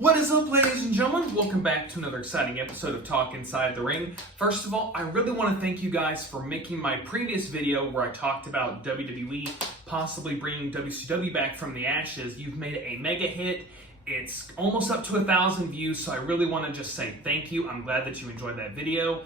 What is up, ladies and gentlemen? Welcome back to another exciting episode of Talk Inside the Ring. First of all, I really want to thank you guys for making my previous video where I talked about WWE possibly bringing WCW back from the ashes. You've made it a mega hit. It's almost up to 1,000 views, so I really want to just say thank you. I'm glad that you enjoyed that video.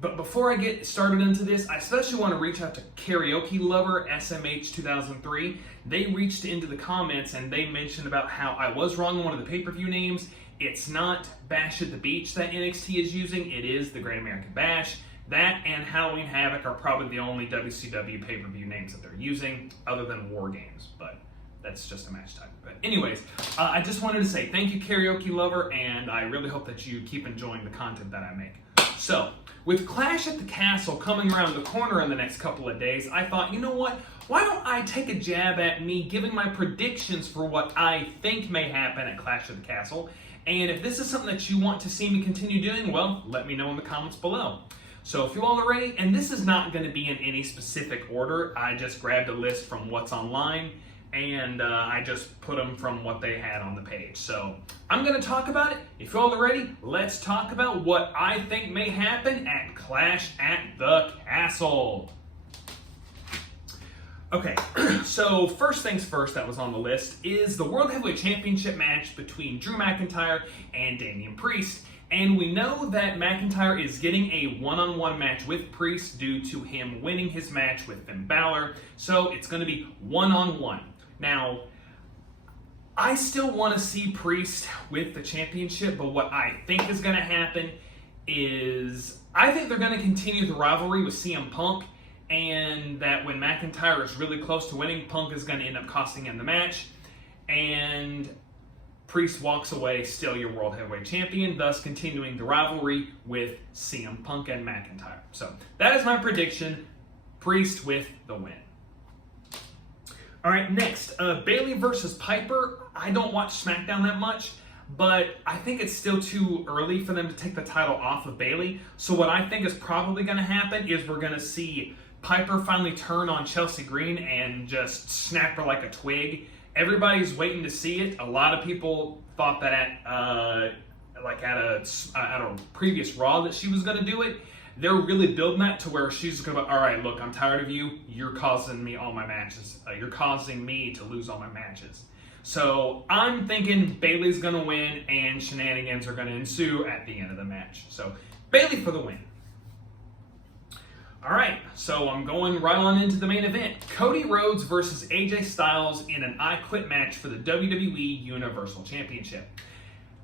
But before I get started into this, I especially want to reach out to Karaoke Lover SMH 2003. They reached into the comments and they mentioned about how I was wrong on one of the pay-per-view names. It's not Bash at the Beach that NXT is using, it is the Great American Bash. That and Halloween Havoc are probably the only WCW pay-per-view names that they're using, other than War Games, but that's just a match type. But anyways, I just wanted to say thank you, Karaoke Lover, and I really hope that you keep enjoying the content that I make. So, with Clash at the Castle coming around the corner in the next couple of days, I thought, you know what? Why don't I take a jab at me giving my predictions for what I think may happen at Clash at the Castle? And if this is something that you want to see me continue doing, well, let me know in the comments below. So if you all are ready, and this is not going to be in any specific order, I just grabbed a list from what's online, and I just put them from what they had on the page. So I'm going to talk about it. If you all are ready, let's talk about what I think may happen at Clash at the Castle. Okay, so first things first that was on the list is the World Heavyweight Championship match between Drew McIntyre and Damian Priest. And we know that McIntyre is getting a one-on-one match with Priest due to him winning his match with Finn Balor. So it's going to be one-on-one. Now, I still want to see Priest with the championship, but what I think is going to happen is I think they're going to continue the rivalry with CM Punk, and that when McIntyre is really close to winning, Punk is going to end up costing him the match, and Priest walks away still your World Heavyweight Champion, thus continuing the rivalry with CM Punk and McIntyre. So that is my prediction, Priest with the win. All right, next, Bayley versus Piper. I don't watch SmackDown that much, but I think it's still too early for them to take the title off of Bayley. So what I think is probably going to happen is we're going to see Piper finally turn on Chelsea Green and just snap her like a twig. Everybody's waiting to see it. A lot of people thought that at a previous Raw that she was going to do it. They're really building that to where she's going to go, all right, look, I'm tired of you. You're causing me all my matches. You're causing me to lose all my matches. So I'm thinking Bayley's going to win and shenanigans are going to ensue at the end of the match. So Bayley for the win. All right, so I'm going right on into the main event. Cody Rhodes versus AJ Styles in an I Quit match for the WWE Universal Championship.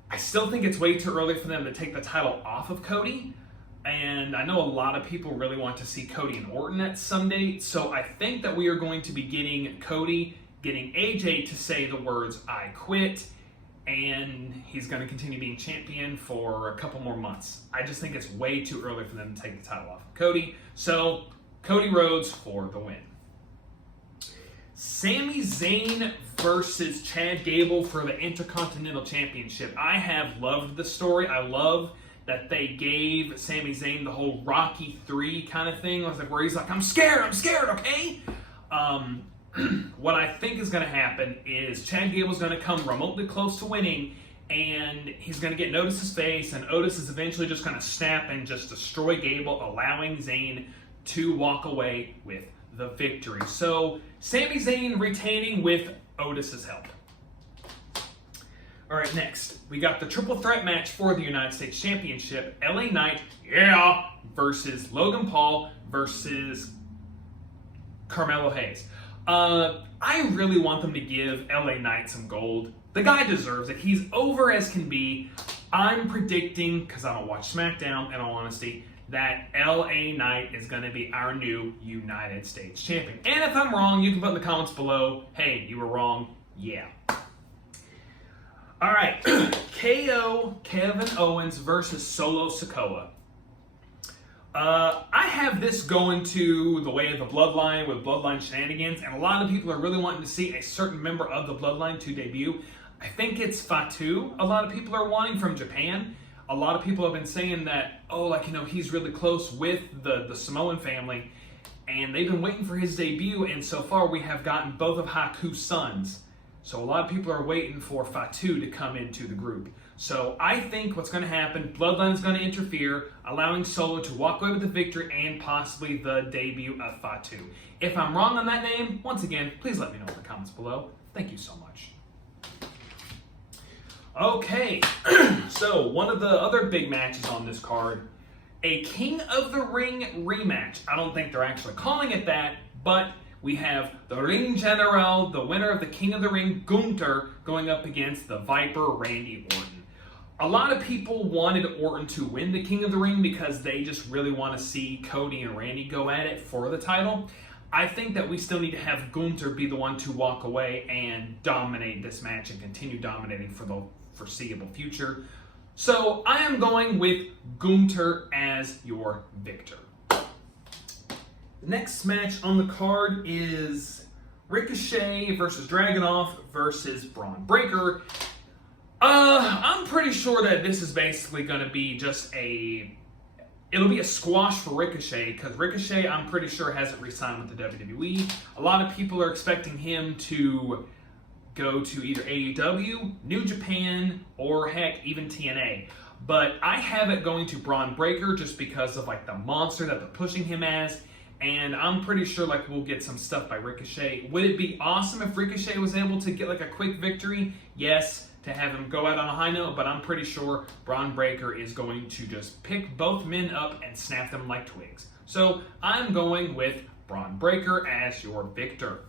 I still think it's way too early for them to take the title off of Cody. And I know a lot of people really want to see Cody and Orton at some date. So I think that we are going to be getting Cody getting AJ to say the words, I quit. And he's going to continue being champion for a couple more months. I just think it's way too early for them to take the title off of Cody. So, Cody Rhodes for the win. Sami Zayn versus Chad Gable for the Intercontinental Championship. I have loved the story. I love that they gave Sami Zayn the whole Rocky 3 kind of thing. Like where he's like, I'm scared, okay? What I think is going to happen is Chad Gable's going to come remotely close to winning, and he's going to get Otis's face, and Otis is eventually just going to snap and just destroy Gable, allowing Zayn to walk away with the victory. So, Sami Zayn retaining with Otis's help. All right, next, we got the triple threat match for the United States Championship. LA Knight, versus Logan Paul versus Carmelo Hayes. I really want them to give LA Knight some gold. The guy deserves it. He's over as can be. I'm predicting, because I don't watch SmackDown in all honesty, that LA Knight is going to be our new United States champion. And if I'm wrong, you can put in the comments below, hey, you were wrong. Yeah. All right. KO Kevin Owens versus Solo Sikoa. I have this going to the way of the Bloodline with Bloodline shenanigans, and a lot of people are really wanting to see a certain member of the Bloodline to debut. I think it's Fatu. A lot of people are wanting from Japan. A lot of people have been saying that, he's really close with the Samoan family, and they've been waiting for his debut, and so far we have gotten both of Haku's sons. So a lot of people are waiting for Fatu to come into the group. So I think what's going to happen, Bloodline is going to interfere, allowing Solo to walk away with the victory and possibly the debut of Fatu. If I'm wrong on that name, once again, please let me know in the comments below. Thank you so much. Okay, so one of the other big matches on this card, a King of the Ring rematch. I don't think they're actually calling it that, but we have the Ring General, the winner of the King of the Ring, Gunther, going up against the Viper, Randy Orton. A lot of people wanted Orton to win the King of the Ring because they just really want to see Cody and Randy go at it for the title. I think that we still need to have Gunther be the one to walk away and dominate this match and continue dominating for the foreseeable future. So I am going with Gunther as your victor. The next match on the card is Ricochet versus Dragunov versus Braun Breaker. I'm pretty sure that this is basically going to be just it'll be a squash for Ricochet, because Ricochet, I'm pretty sure, hasn't re-signed with the WWE. A lot of people are expecting him to go to either AEW, New Japan, or heck, even TNA. But I have it going to Braun Breaker just because of like the monster that they're pushing him as. And I'm pretty sure like we'll get some stuff by Ricochet. Would it be awesome if Ricochet was able to get like a quick victory? Yes, to have him go out on a high note, but I'm pretty sure Braun Breaker is going to just pick both men up and snap them like twigs. So I'm going with Braun Breaker as your victor.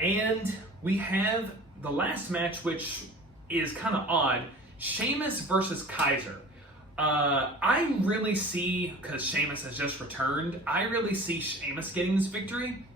And we have the last match, which is kind of odd, Sheamus versus Kaiser. I really see, because Sheamus has just returned, I really see Sheamus getting this victory,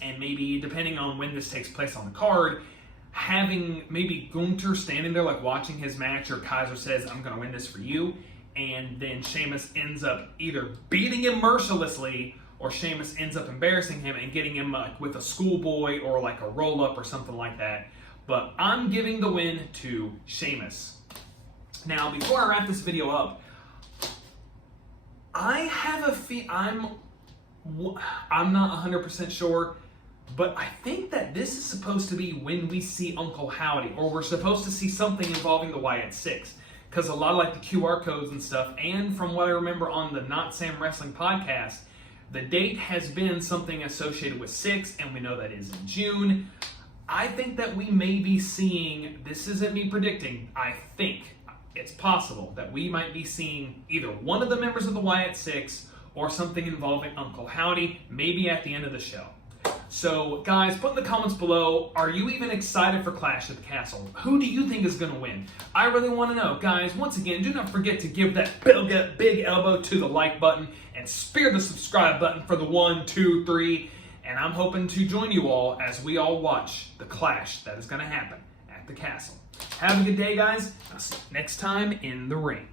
and maybe, depending on when this takes place on the card, having maybe Gunther standing there like watching his match, or Kaiser says, I'm going to win this for you, and then Sheamus ends up either beating him mercilessly, or Sheamus ends up embarrassing him and getting him like with a schoolboy or like a roll-up or something like that. But I'm giving the win to Sheamus. Now, before I wrap this video up, I have a I'm not 100% sure, but I think that this is supposed to be when we see Uncle Howdy, or we're supposed to see something involving the Wyatt Six, because a lot of like the QR codes and stuff, and from what I remember on the Not Sam Wrestling podcast, the date has been something associated with 6, and we know that is in June. I think that we may be seeing, this isn't me predicting, I think it's possible that we might be seeing either one of the members of the Wyatt Six or something involving Uncle Howdy, maybe at the end of the show. So, guys, put in the comments below, are you even excited for Clash at the Castle? Who do you think is going to win? I really want to know. Guys, once again, do not forget to give that big elbow to the like button and spear the subscribe button for the 1, 2, 3. And I'm hoping to join you all as we all watch the clash that is going to happen at the castle. Have a good day, guys. I'll see you next time in the ring.